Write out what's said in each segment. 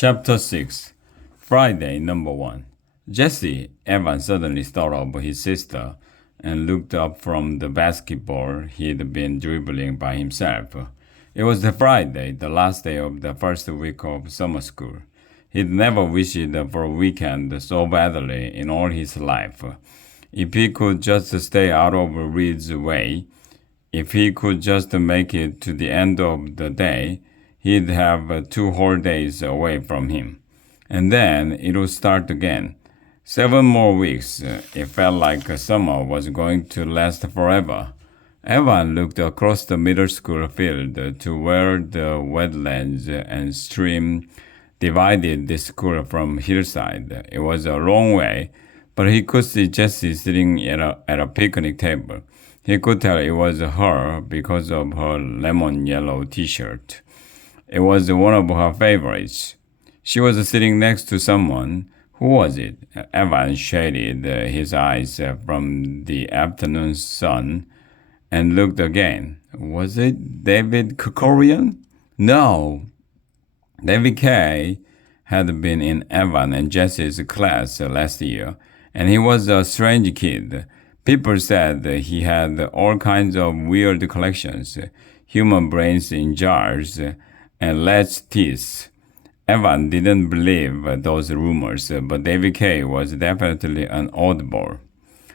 Chapter 6 Friday number 1 Jesse, Evan suddenly thought of his sister and looked up from the basketball he'd been dribbling by himself. It was the Friday, the last day of the first week of summer school. He'd never wished for a weekend so badly in all his life. If he could just stay out of Reed's way, if he could just make it to the end of the day, he'd have 2 whole days away from him. And then it would start again. 7 more weeks. It felt like summer was going to last forever. Evan looked across the middle school field to where the wetlands and stream divided the school from hillside. It was a long way, but he could see Jessie sitting at a picnic table. He could tell it was her because of her lemon yellow t-shirt. It was one of her favorites. She was sitting next to someone. Who was it? Evan shaded his eyes from the afternoon sun and looked again. Was it David Kokorian? No. David Kay had been in Evan and Jesse's class last year, and he was a strange kid. People said he had all kinds of weird collections, human brains in jars, and latch teeth. Evan didn't believe those rumors, but David Kay was definitely an oddball.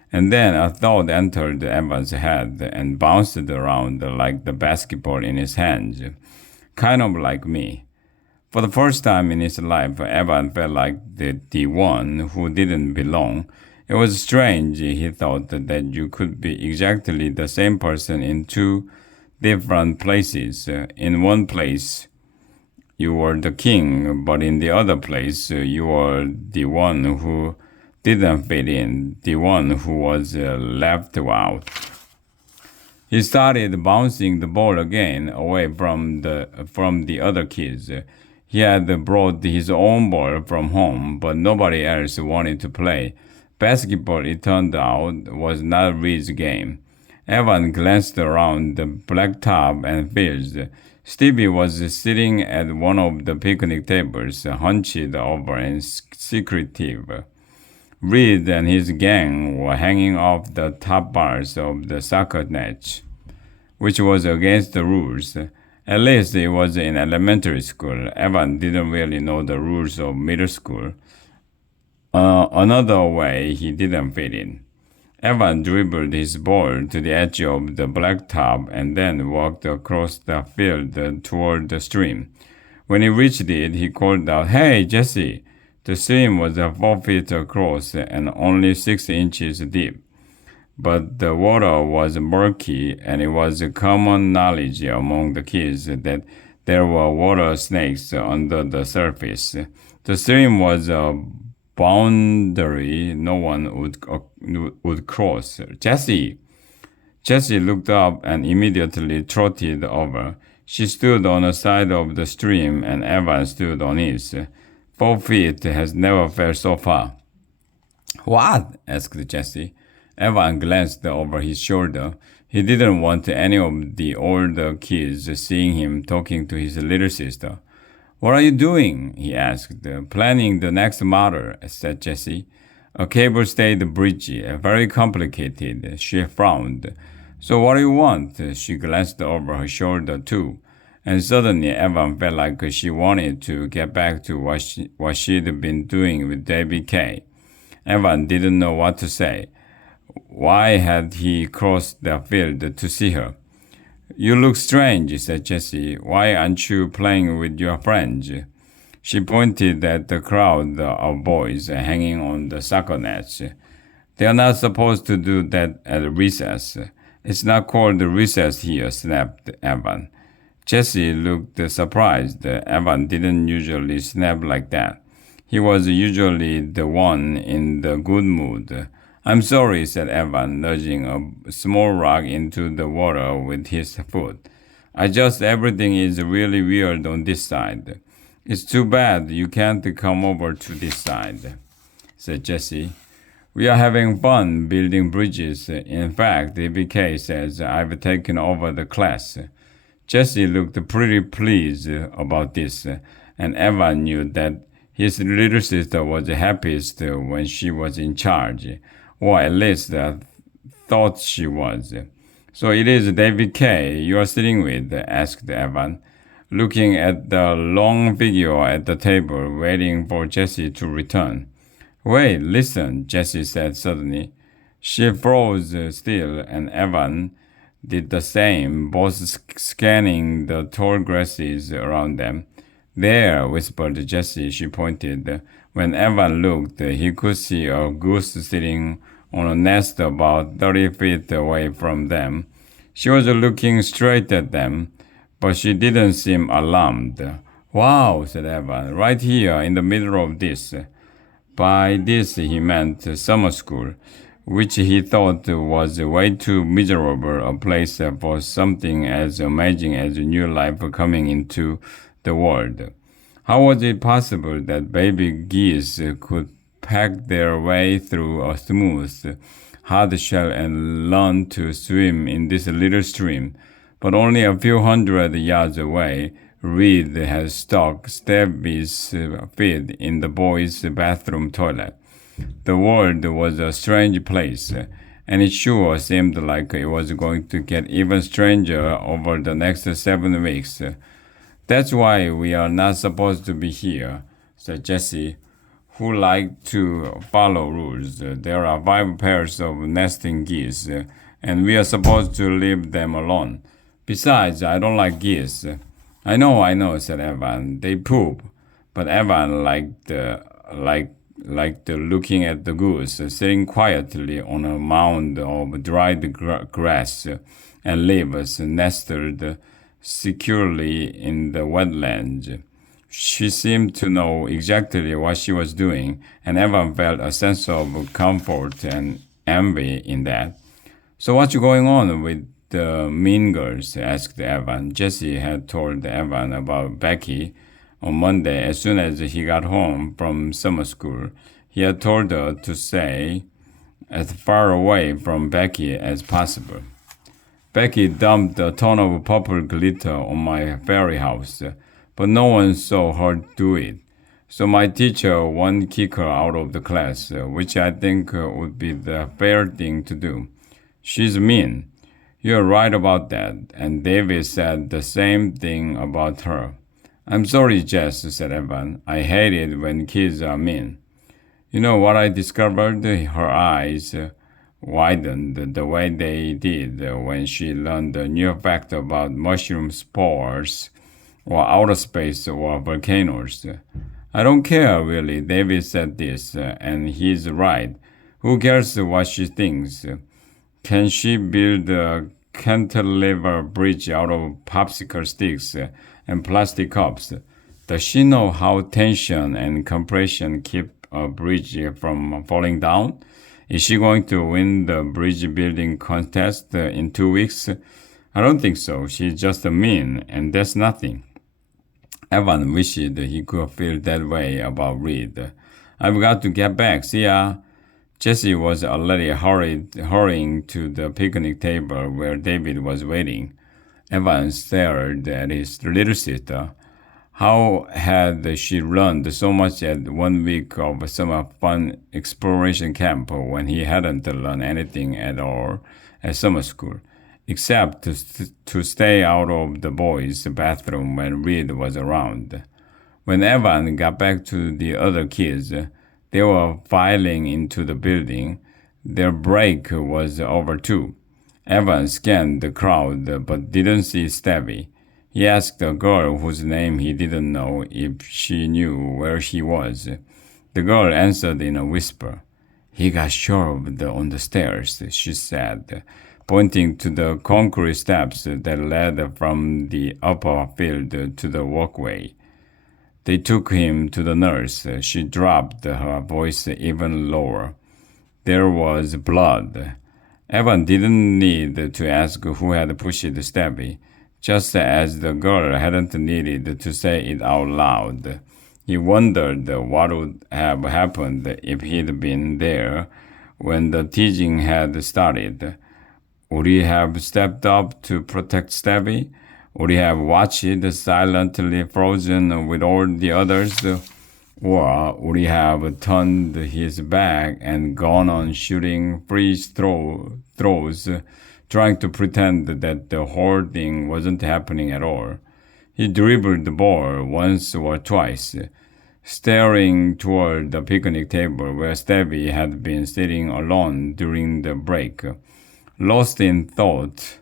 And then a thought entered Evan's head and bounced around like the basketball in his hands, kind of like me. For the first time in his life, Evan felt like the one who didn't belong. It was strange, he thought, that you could be exactly the same person in two different places. In one place, you were the king, but in the other place, you were the one who didn't fit in, the one who was left out. He started bouncing the ball again away from the other kids. He had brought his own ball from home, but nobody else wanted to play. Basketball, it turned out, was not Reed's game. Evan glanced around the blacktop and fields. Stevie was sitting at one of the picnic tables, hunched over and secretive. Reed and his gang were hanging off the top bars of the soccer net, which was against the rules. At least it was in elementary school. Evan didn't really know the rules of middle school. Another way he didn't fit in. Evan dribbled his ball to the edge of the blacktop and then walked across the field toward the stream. When he reached it, he called out, "Hey, Jesse!" The stream was 4 feet across and only 6 inches deep. But the water was murky, and it was common knowledge among the kids that there were water snakes under the surface. The stream was a boundary no one would cross. Jessie! Jessie looked up and immediately trotted over. She stood on the side of the stream and Evan stood on his. 4 feet has never felt so far. What? Asked Jessie. Evan glanced over his shoulder. He didn't want any of the older kids seeing him talking to his little sister. What are you doing? He asked. Planning the next model, said Jessie. A cable-stayed bridge, very complicated. She frowned. So what do you want? She glanced over her shoulder too. And suddenly Evan felt like she wanted to get back to what she'd been doing with David Kay. Evan didn't know what to say. Why had he crossed the field to see her? You look strange, said Jessie. Why aren't you playing with your friends? She pointed at the crowd of boys hanging on the soccer nets. They are not supposed to do that at recess. It's not called recess here, snapped Evan. Jesse looked surprised. Evan didn't usually snap like that. He was usually the one in the good mood. I'm sorry, said Evan, nudging a small rock into the water with his foot. Everything is really weird on this side. It's too bad you can't come over to this side, said Jesse. We are having fun building bridges. In fact, DBK says I've taken over the class. Jesse looked pretty pleased about this. and Evan knew that his little sister was happiest when she was in charge, or at least thought she was. So it is David Kay you are sitting with? Asked Evan, looking at the long figure at the table, waiting for Jessie to return. Wait, listen, Jessie said suddenly. She froze still, and Evan did the same, both scanning the tall grasses around them. There, whispered Jessie. She pointed. When Evan looked, he could see a goose sitting on a nest about 30 feet away from them. She was looking straight at them, but she didn't seem alarmed. Wow, said Evan, right here in the middle of this. By this he meant summer school, which he thought was way too miserable a place for something as amazing as new life coming into the world. How was it possible that baby geese could peck their way through a smooth, hard shell and learn to swim in this little stream? But only a few hundred yards away, Reed had stuck Stevie's feet in the boys' bathroom toilet. The world was a strange place, and it sure seemed like it was going to get even stranger over the next 7 weeks. That's why we are not supposed to be here, said Jessie, who liked to follow rules. There are 5 pairs of nesting geese, and we are supposed to leave them alone. Besides, I don't like geese. I know, said Evan. They poop. But Evan liked looking at the goose sitting quietly on a mound of dried grass and leaves nestled securely in the wetlands. She seemed to know exactly what she was doing, and Evan felt a sense of comfort and envy in that. So what's going on with the mean girls? Asked Evan. Jessie had told Evan about Becky on Monday as soon as he got home from summer school. He had told her to stay as far away from Becky as possible. Becky dumped a ton of purple glitter on my fairy house, but no one saw her do it. So my teacher won't kick her out of the class, which I think would be the fair thing to do. She's mean. You're right about that, and David said the same thing about her. I'm sorry, Jess, said Evan. I hate it when kids are mean. You know what I discovered? Her eyes widened the way they did when she learned a new fact about mushroom spores or outer space or volcanoes. I don't care, really. David said this, and he's right. Who cares what she thinks? Can she build a cantilever bridge out of popsicle sticks and plastic cups? Does she know how tension and compression keep a bridge from falling down? Is she going to win the bridge building contest in 2 weeks? I don't think so. She's just mean, and that's nothing. Evan wished he could feel that way about Reed. I've got to get back. See ya. Jessie was already hurrying to the picnic table where David was waiting. Evan stared at his little sister. How had she learned so much at 1 week of summer fun exploration camp when he hadn't learned anything at all at summer school, except to stay out of the boys' bathroom when Reed was around? When Evan got back to the other kids, they were filing into the building. Their break was over too. Evan scanned the crowd but didn't see Stevie. He asked a girl whose name he didn't know if she knew where he was. The girl answered in a whisper. He got shoved on the stairs, she said, pointing to the concrete steps that led from the upper field to the walkway. They took him to the nurse. She dropped her voice even lower. There was blood. Evan didn't need to ask who had pushed Stevie, just as the girl hadn't needed to say it out loud. He wondered what would have happened if he'd been there when the teasing had started. Would he have stepped up to protect Stevie? Would he have watched it silently frozen with all the others? Or would he have turned his back and gone on shooting throws, trying to pretend that the whole thing wasn't happening at all? He dribbled the ball once or twice, staring toward the picnic table where Stevie had been sitting alone during the break. Lost in thought,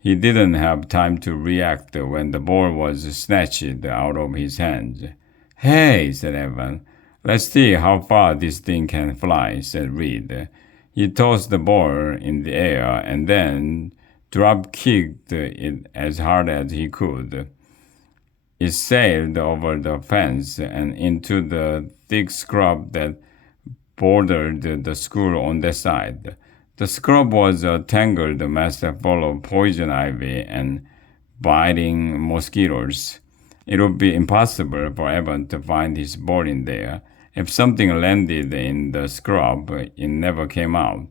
he didn't have time to react when the ball was snatched out of his hands. Hey, said Evan. Let's see how far this thing can fly, said Reed. He tossed the ball in the air and then drop-kicked it as hard as he could. It sailed over the fence and into the thick scrub that bordered the school on that side. The scrub was a tangled mess full of poison ivy and biting mosquitoes. It would be impossible for Evan to find his ball in there. If something landed in the scrub, it never came out.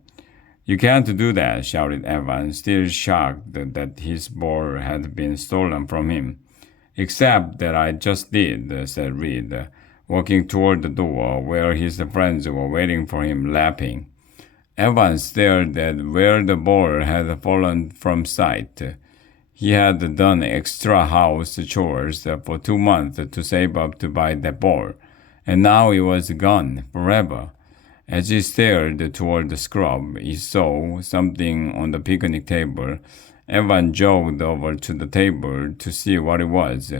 You can't do that, shouted Evan, still shocked that his ball had been stolen from him. Except that I just did, said Reed, walking toward the door where his friends were waiting for him, laughing. Evan stared at where the ball had fallen from sight. He had done extra house chores for 2 months to save up to buy that ball, and now it was gone forever. As he stared toward the scrub, he saw something on the picnic table. Evan jogged over to the table to see what it was.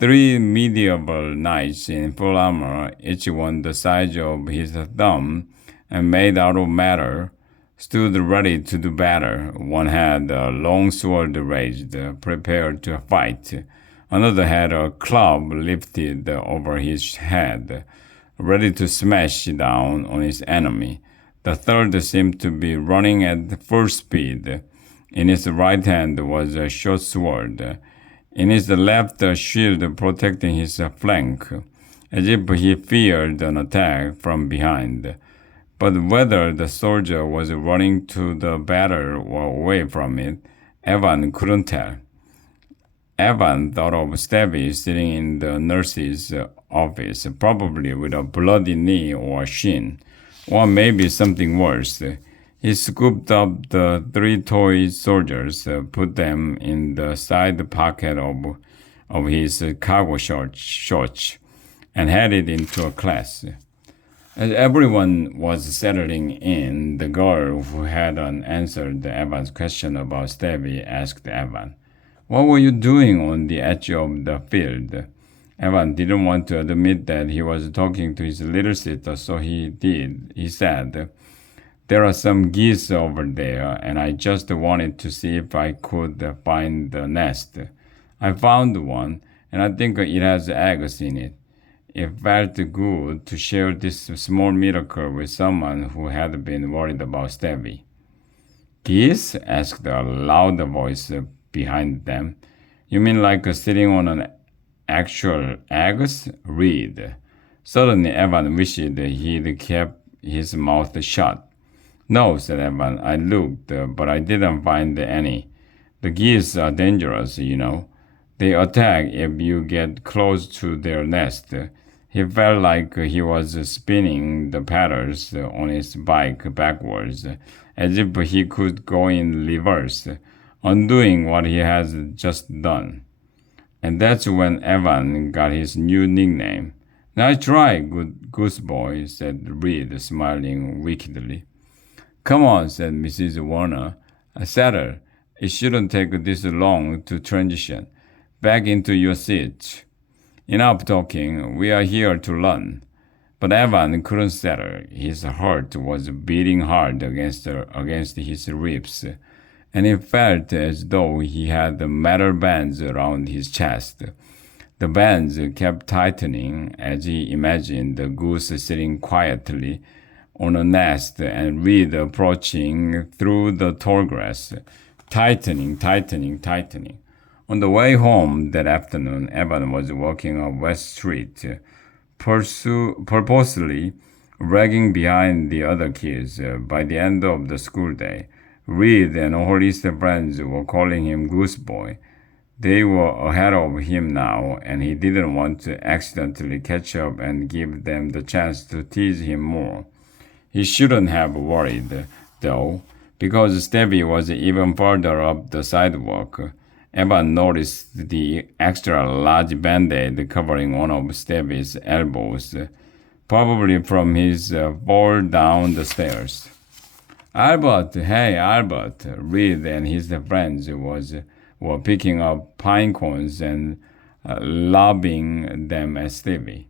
3 medieval knights in full armor, each one the size of his thumb and made out of metal, stood ready to do battle. One had a long sword raised, prepared to fight. Another had a club lifted over his head, ready to smash down on his enemy. The third seemed to be running at full speed. In his right hand was a short sword. In his left, a shield protecting his flank, as if he feared an attack from behind. But whether the soldier was running to the battle or away from it, Evan couldn't tell. Evan thought of Stevie sitting in the nurse's office, probably with a bloody knee or shin, or maybe something worse. He scooped up the 3 toy soldiers, put them in the side pocket of his cargo shorts, and headed into a class. As everyone was settling in, the girl who hadn't answered Evan's question about Stevie asked Evan, "What were you doing on the edge of the field?" Evan didn't want to admit that he was talking to his little sister, so he did. He said, "There are some geese over there, and I just wanted to see if I could find the nest. I found one, and I think it has eggs in it. It felt good to share this small miracle with someone who had been worried about Stevie." "Geese?" asked a loud voice behind them. "You mean like sitting on an actual eggs?" Reed. Suddenly, Evan wished he'd kept his mouth shut. "No," said Evan. "I looked, but I didn't find any. The geese are dangerous, you know. They attack if you get close to their nest." He felt like he was spinning the pedals on his bike backwards, as if he could go in reverse, undoing what he has just done. And that's when Evan got his new nickname. "Nice try, good goose boy," said Reed, smiling wickedly. "Come on," said Mrs. Warner. "Settle. It shouldn't take this long to transition. Back into your seat. Enough talking. We are here to learn." But Evan couldn't settle. His heart was beating hard against his ribs, and it felt as though he had metal bands around his chest. The bands kept tightening as he imagined the goose sitting quietly on a nest and Reed approaching through the tall grass. Tightening, tightening, tightening. On the way home that afternoon, Evan was walking up West Street, purposely dragging behind the other kids. By the end of the school day, Reed and all his friends were calling him Goose Boy. They were ahead of him now, and he didn't want to accidentally catch up and give them the chance to tease him more. He shouldn't have worried, though, because Stevie was even further up the sidewalk. Evan noticed the extra large band-aid covering one of Stevie's elbows, probably from his fall down the stairs. Albert, hey Albert, Reed and his friends were picking up pine cones and lobbing them at Stevie.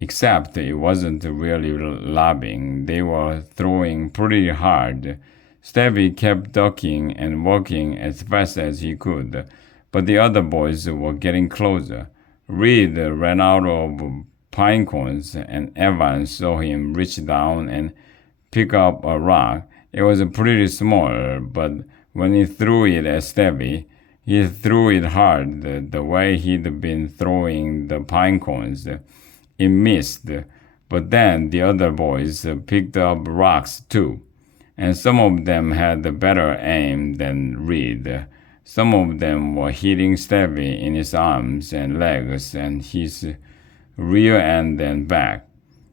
Except it wasn't really lobbing, they were throwing pretty hard. Stevie kept ducking and walking as fast as he could, but the other boys were getting closer. Reed ran out of pine cones, and Evans saw him reach down and pick up a rock. It was pretty small, but when he threw it at Stevie, he threw it hard the way he'd been throwing the pine cones. It missed, but then the other boys picked up rocks too, and some of them had better aim than Reed. Some of them were hitting Stevie in his arms and legs and his rear end and back.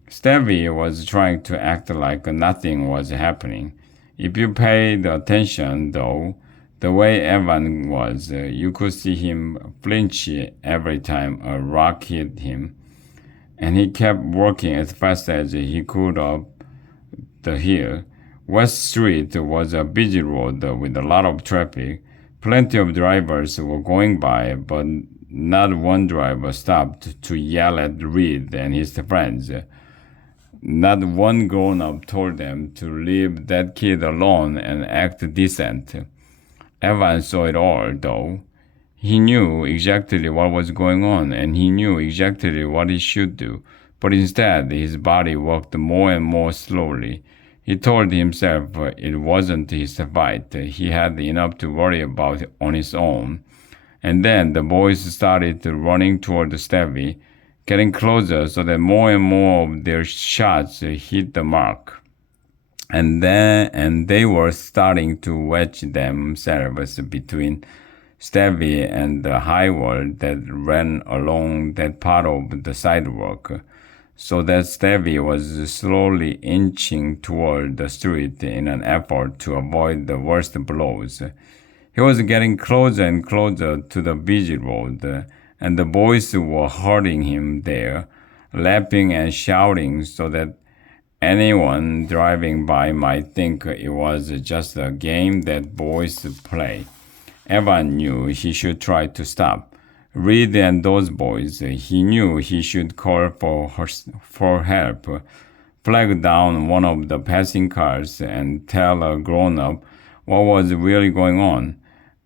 Stevie was trying to act like nothing was happening. If you paid attention, though, the way Evan was, you could see him flinch every time a rock hit him, and he kept working as fast as he could up the hill. West Street was a busy road with a lot of traffic. Plenty of drivers were going by, but not one driver stopped to yell at Reed and his friends. Not one grown-up told them to leave that kid alone and act decent. Evan saw it all, though. He knew exactly what was going on, and he knew exactly what he should do, but instead his body worked more and more slowly. He told himself it wasn't his fight. He had enough to worry about on his own. And then the boys started running toward Stevie, getting closer so that more and more of their shots hit the mark. And they were starting to wedge themselves between Stevie and the high wall that ran along that part of the sidewalk, so that Stevie was slowly inching toward the street in an effort to avoid the worst blows. He was getting closer and closer to the busy road, and the boys were hurting him there, laughing and shouting so that anyone driving by might think it was just a game that boys play. Evan knew he should try to stop Reed and those boys. He knew he should call for help, flag down one of the passing cars, and tell a grown-up what was really going on.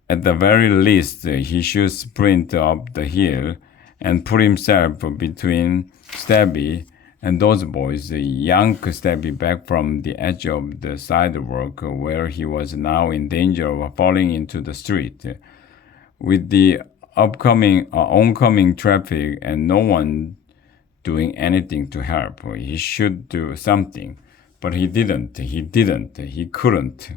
At the very least, he should sprint up the hill and put himself between Stevie and those boys, yank Stevie back from the edge of the sidewalk where he was now in danger of falling into the street. With the oncoming traffic and no one doing anything to help, he should do something. But he didn't, he couldn't.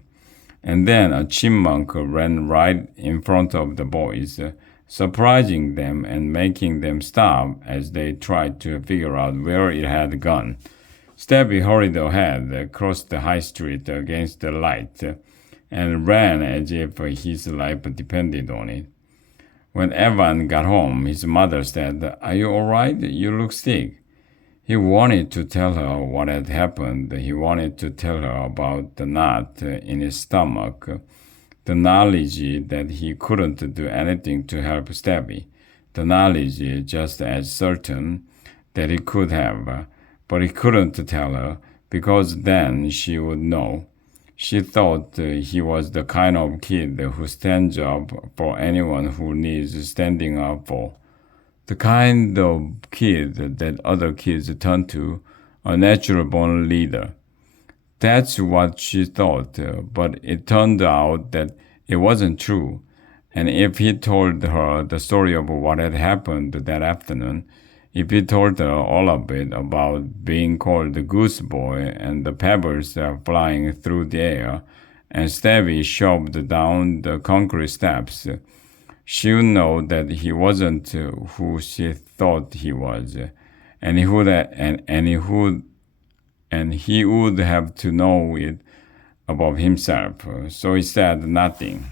And then a chipmunk ran right in front of the boys, surprising them and making them stop as they tried to figure out where it had gone. Stevie hurried ahead, crossed the high street against the light, and ran as if his life depended on it. When Evan got home, his mother said, "Are you all right? You look sick." He wanted to tell her what had happened. He wanted to tell her about the knot in his stomach, the knowledge that he couldn't do anything to help Stevie, the knowledge just as certain that he could have, but he couldn't tell her because then she would know. She thought he was the kind of kid who stands up for anyone who needs standing up for. The kind of kid that other kids turn to, a natural-born leader. That's what she thought, but it turned out that it wasn't true. And if he told her the story of what had happened that afternoon, if he told her all of it about being called the Goose Boy and the pebbles flying through the air and Stevie shoved down the concrete steps, she would know that he wasn't who she thought he was, and he would have to know it about himself. So he said nothing.